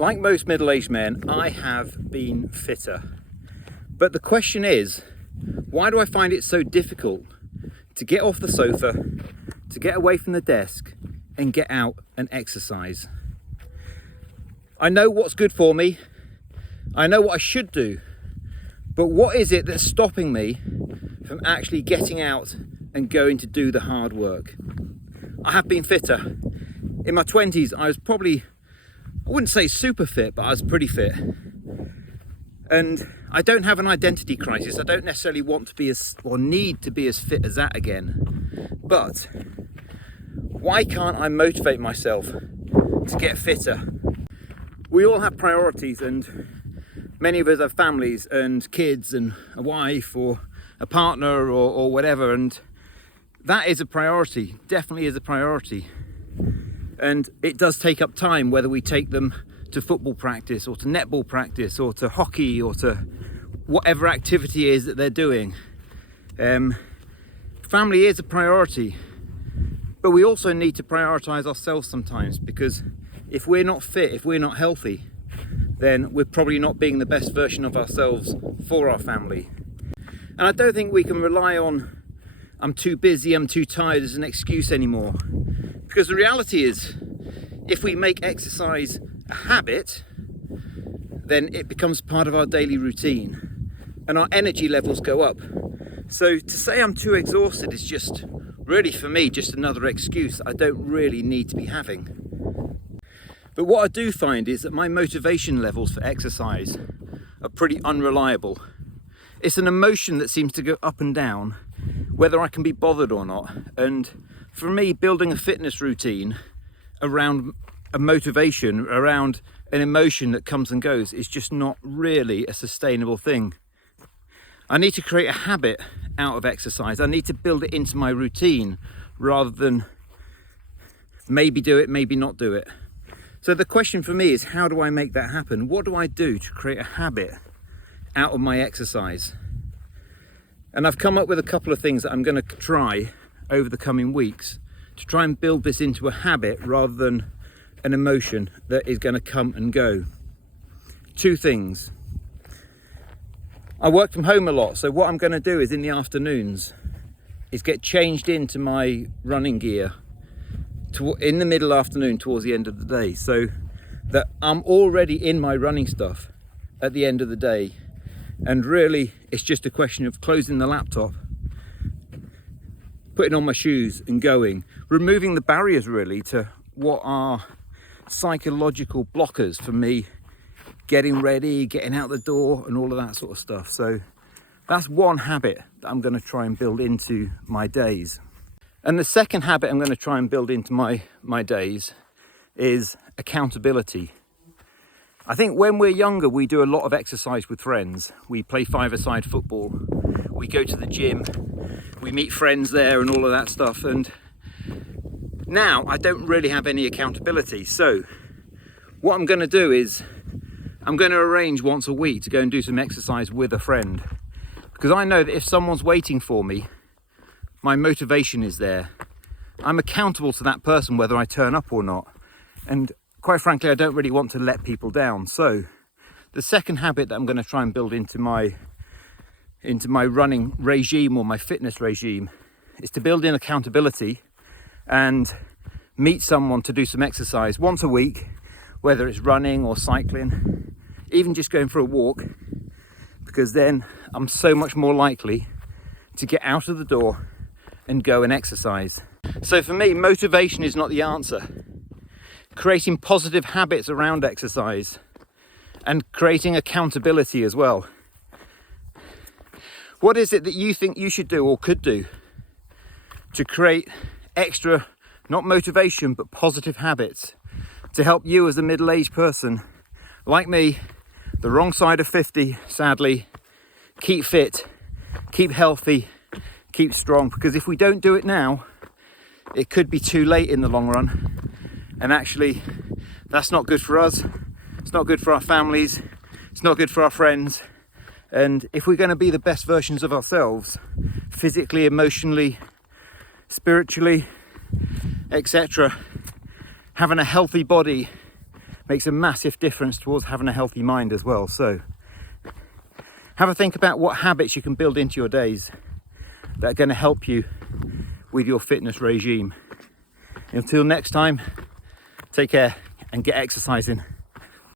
Like most middle-aged men, I have been fitter. But the question is, why do I find it so difficult to get off the sofa, to get away from the desk and get out and exercise? I know what's good for me. I know what I should do. But what is it that's stopping me from actually getting out and going to do the hard work? I have been fitter. In my 20s, I was probably, I wouldn't say super fit, but I was pretty fit. And I don't have an identity crisis. I don't necessarily want to be as, or need to be as fit as that again. But why can't I motivate myself to get fitter? We all have priorities, and many of us have families and kids and a wife or a partner or whatever, and that is a priority, definitely is a priority. And it does take up time, whether we take them to football practice or to netball practice or to hockey or to whatever activity is that they're doing. Family is a priority, but we also need to prioritize ourselves sometimes, because if we're not fit, if we're not healthy, then we're probably not being the best version of ourselves for our family. And I don't think we can rely on I'm too busy, I'm too tired as an excuse anymore. Because the reality is, if we make exercise a habit, then it becomes part of our daily routine and our energy levels go up. So to say I'm too exhausted is just, really for me, just another excuse I don't really need to be having. But what I do find is that my motivation levels for exercise are pretty unreliable. It's an emotion that seems to go up and down, whether I can be bothered or not. And for me, building a fitness routine around a motivation, around an emotion that comes and goes, is just not really a sustainable thing. I need to create a habit out of exercise. I need to build it into my routine rather than maybe do it, maybe not do it. So the question for me is, how do I make that happen? What do I do to create a habit out of my exercise? And I've come up with a couple of things that I'm going to try over the coming weeks to try and build this into a habit rather than an emotion that is going to come and go. Two things. I work from home a lot, so what I'm going to do is in the afternoons is get changed into my running gear in the middle afternoon towards the end of the day, so that I'm already in my running stuff at the end of the day. And really, it's just a question of closing the laptop, putting on my shoes and going, removing the barriers really to what are psychological blockers for me getting ready, getting out the door and all of that sort of stuff. So that's one habit that I'm going to try and build into my days. And the second habit I'm going to try and build into my days is accountability. I think when we're younger, we do a lot of exercise with friends. We play five-a-side football, we go to the gym, we meet friends there and all of that stuff. And now I don't really have any accountability. So what I'm going to do is I'm going to arrange once a week to go and do some exercise with a friend. Because I know that if someone's waiting for me, my motivation is there. I'm accountable to that person whether I turn up or not. And quite frankly, I don't really want to let people down. So the second habit that I'm going to try and build into my running regime or my fitness regime is to build in accountability and meet someone to do some exercise once a week, whether it's running or cycling, even just going for a walk, because then I'm so much more likely to get out of the door and go and exercise. So for me, motivation is not the answer. Creating positive habits around exercise and creating accountability as well. What is it that you think you should do or could do to create extra, not motivation, but positive habits to help you as a middle-aged person like me, the wrong side of 50, sadly, keep fit, keep healthy, keep strong? Because if we don't do it now, it could be too late in the long run. And actually, that's not good for us. It's not good for our families. It's not good for our friends. And if we're going to be the best versions of ourselves, physically, emotionally, spiritually, etc., having a healthy body, makes a massive difference towards having a healthy mind as well. So have a think about what habits you can build into your days that are going to help you with your fitness regime. Until next time, take care and get exercising.